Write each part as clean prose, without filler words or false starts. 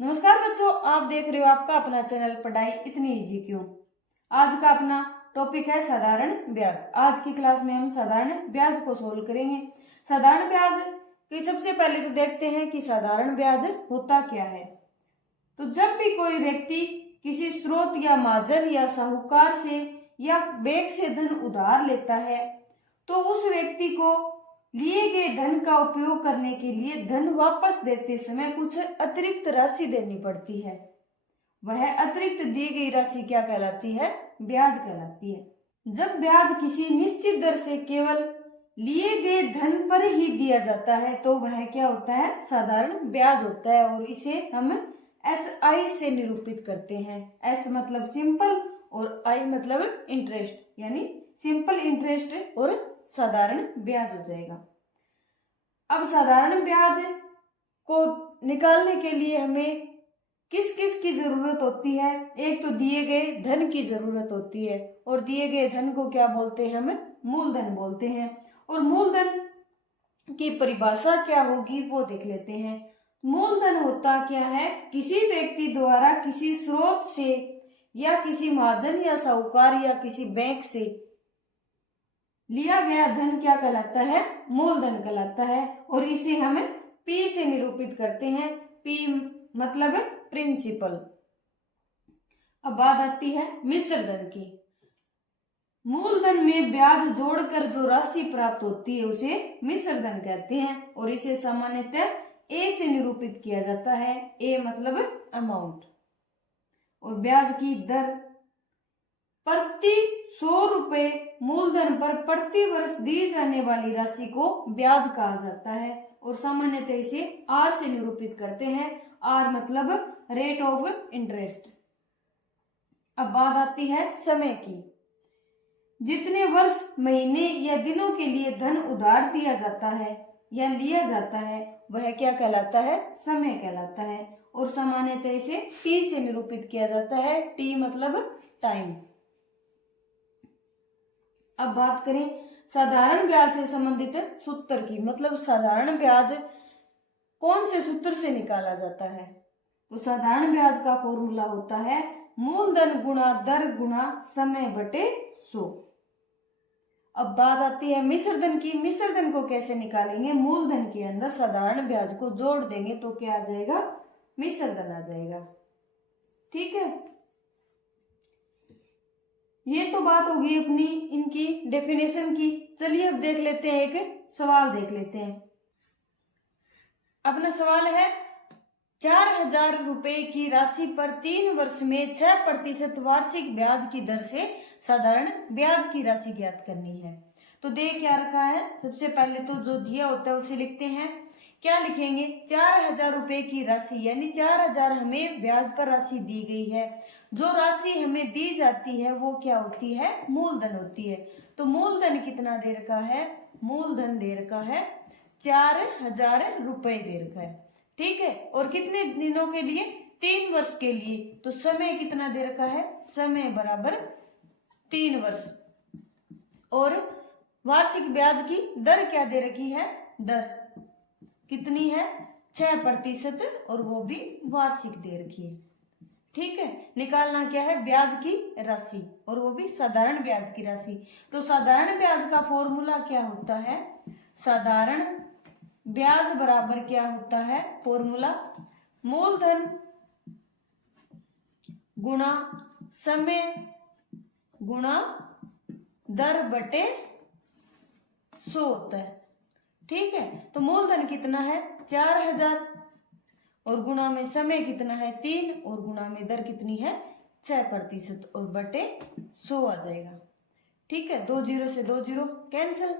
नमस्कार बच्चों, आप देख रहे हो आपका अपना चैनल पढ़ाई इतनी इजी क्यों। आज का अपना टॉपिक है साधारण ब्याज। आज की क्लास में हम साधारण ब्याज को सोल्व करेंगे। साधारण ब्याज की सबसे पहले तो देखते हैं कि साधारण ब्याज होता क्या है। तो जब भी कोई व्यक्ति किसी स्रोत या महाजन या साहूकार से या बैंक से धन उधार लेता है तो उस व्यक्ति को लिए गए धन का उपयोग करने के लिए धन वापस देते समय कुछ अतिरिक्त राशि देनी पड़ती है। वह अतिरिक्त दी गई राशि क्या कहलाती है? ब्याज कहलाती है। जब ब्याज किसी निश्चित दर से केवल लिए गए धन पर ही दिया जाता है तो वह क्या होता है? साधारण ब्याज होता है। और इसे हम SI से निरूपित करते हैं। S मतलब सिंपल और I मतलब इंटरेस्ट, यानी सिंपल इंटरेस्ट और साधारण ब्याज हो जाएगा। अब साधारण ब्याज को निकालने के लिए हमें किस किस की जरूरत होती है? एक तो दिए गए धन की जरूरत होती है, और दिए गए धन को क्या बोलते हैं? हम मूलधन बोलते हैं। और मूलधन की परिभाषा क्या होगी वो देख लेते हैं। मूलधन होता क्या है? किसी व्यक्ति द्वारा किसी स्रोत से या किसी महाजन या साहूकार या किसी बैंक से लिया गया धन क्या कहलाता है? मूलधन कहलाता है। और इसे हम P से निरूपित करते हैं। P मतलब प्रिंसिपल। अब बात आती है मिश्र धन की। मूलधन में ब्याज जोड़कर जो राशि प्राप्त होती है उसे मिश्र धन कहते हैं। और इसे सामान्यतः A से निरूपित किया जाता है। A मतलब अमाउंट। और ब्याज की दर प्रति 100 रुपए मूलधन पर प्रति वर्ष दी जाने वाली राशि को ब्याज कहा जाता है। और सामान्यतः इसे R से निरूपित करते हैं। R मतलब रेट ऑफ इंटरेस्ट। अब बात आती है समय की। जितने वर्ष, महीने या दिनों के लिए धन उधार दिया जाता है या लिया जाता है वह क्या कहलाता है? समय कहलाता है। और सामान्यतः इसे T से निरूपित किया जाता है। T मतलब टाइम। अब बात करें साधारण ब्याज से संबंधित सूत्र की, मतलब साधारण ब्याज कौन से सूत्र से निकाला जाता है? तो साधारण ब्याज का फॉर्मूला होता है मूलधन गुणा दर गुणा समय बटे 100। अब बात आती है मिश्र धन की। मिश्र धन को कैसे निकालेंगे? मूलधन के अंदर साधारण ब्याज को जोड़ देंगे तो क्या आ जाएगा? मिश्र धन आ जाएगा। ठीक है, ये तो बात होगी अपनी इनकी डेफिनेशन की। चलिए अब देख लेते हैं, एक सवाल देख लेते हैं। अपना सवाल है 4000 रुपए की राशि पर 3 वर्ष में 6% वार्षिक ब्याज की दर से साधारण ब्याज की राशि ज्ञात करनी है। तो दे क्या रखा है? सबसे पहले तो जो दिया होता है उसे लिखते हैं। क्या लिखेंगे? 4000 रुपए की राशि, यानी 4000 हमें ब्याज पर राशि दी गई है। जो राशि हमें दी जाती है वो क्या होती है? मूलधन होती है। तो मूलधन कितना दे रखा है? मूलधन दे रखा है 4000 रुपए दे रखा है। ठीक है, और कितने दिनों के लिए? 3 वर्ष के लिए। तो समय कितना दे रखा है? समय बराबर 3 वर्ष। और वार्षिक ब्याज की दर क्या दे रखी है? दर कितनी है? 6%, और वो भी वार्षिक दे रखी है। ठीक है, निकालना क्या है? ब्याज की राशि, और वो भी साधारण ब्याज की राशि। तो साधारण ब्याज का फॉर्मूला क्या होता है? साधारण ब्याज बराबर क्या होता है? फॉर्मूला मूलधन गुणा समय गुणा दर बटे 100 होता है। ठीक है, तो मूलधन कितना है? 4000, और गुणा में समय कितना है? 3, और गुणा में दर कितनी है? 6%, और बटे 100 आ जाएगा। ठीक है, 2 0 से 2 0 कैंसिल।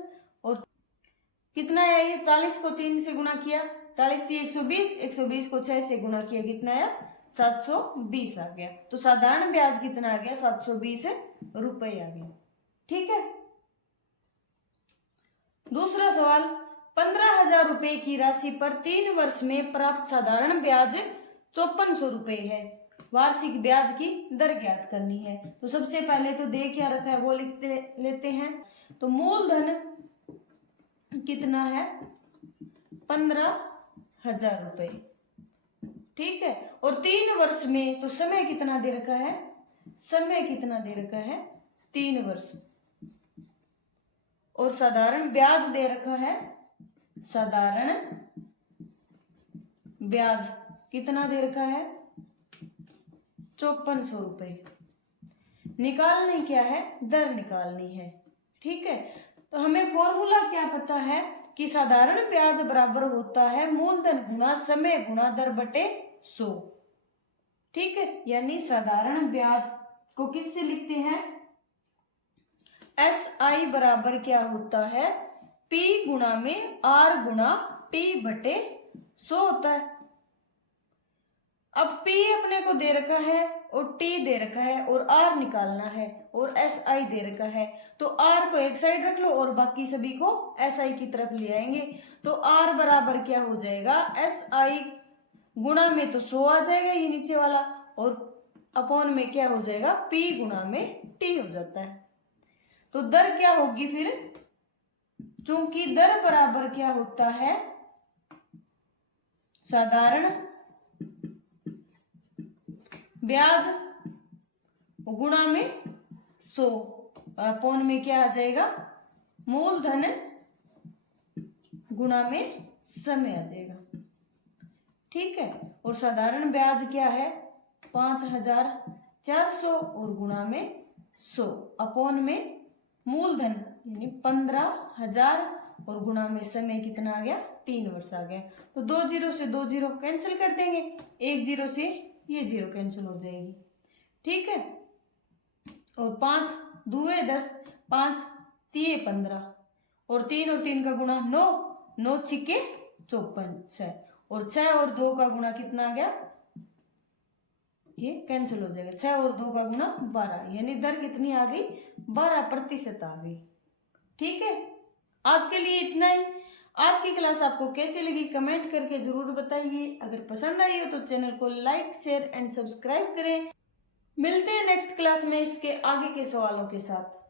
और कितना आया? ये 40 को 3 से गुणा किया, 40 थी 120, 120 को 6 से गुणा किया, कितना आया? 720 आ गया। तो साधारण ब्याज कितना आ गया? 720 रुपए आ गया। ठीक है, दूसरा सवाल 15000 रुपए की राशि पर 3 वर्ष में प्राप्त साधारण ब्याज 5400 रुपए है। वार्षिक ब्याज की दर ज्ञात करनी है। तो सबसे पहले तो दे क्या रखा है वो लिखते लेते हैं। तो मूलधन कितना है? 15000 रुपए। ठीक है। और 3 वर्ष में तो समय कितना दे रखा है, समय कितना दे रखा है 3 वर्ष। और साधारण ब्याज दे रखा है, साधारण ब्याज कितना दे रखा है 5400 रुपये। निकालनी क्या है, दर निकालनी है। ठीक है, तो हमें फॉर्मूला क्या पता है कि साधारण ब्याज बराबर होता है मूलधन गुणा समय गुणा दर बटे 100। ठीक है, यानी साधारण ब्याज को किससे लिखते हैं, SI बराबर क्या होता है P गुणा में R गुणा T बटे 100 होता है। अब P अपने को दे रखा है और T दे रखा है और R निकालना है और SI दे रखा है, तो R को एक साइड रख लो और बाकी सभी को SI की तरफ ले आएंगे। तो R बराबर क्या हो जाएगा, SI गुणा में तो 100 आ जाएगा ये नीचे वाला, और अपॉन में क्या हो जाएगा P गुणा में T हो जाता है। तो दर क्या होगी फिर, चूंकि दर बराबर क्या होता है साधारण ब्याज गुणा में 100, अपॉन में क्या आ जाएगा मूलधन गुणा में समय आ जाएगा। ठीक है, और साधारण ब्याज क्या है 5400 और गुणा में 100, अपॉन में मूलधन यानी 15000 और गुणा में समय कितना आ गया 3 वर्ष आ गया। तो 2 जीरो से 2 जीरो कैंसिल कर देंगे, 1 जीरो से ये जीरो कैंसिल हो जाएगी। ठीक है, और 5 दुए 10, 5 तिये 15 और 3 का गुणा 9, 9 छिके 54, 6 और 6 और 2 का गुणा कितना आ गया, ये कैंसिल हो जाएगा, 6 और 2 का गुणा 12, यानी दर कितनी आ गई 12% आ गई। ठीक है, आज के लिए इतना ही। आज की क्लास आपको कैसी लगी कमेंट करके जरूर बताइए। अगर पसंद आई हो तो चैनल को लाइक शेयर एंड सब्सक्राइब करें। मिलते हैं नेक्स्ट क्लास में इसके आगे के सवालों के साथ।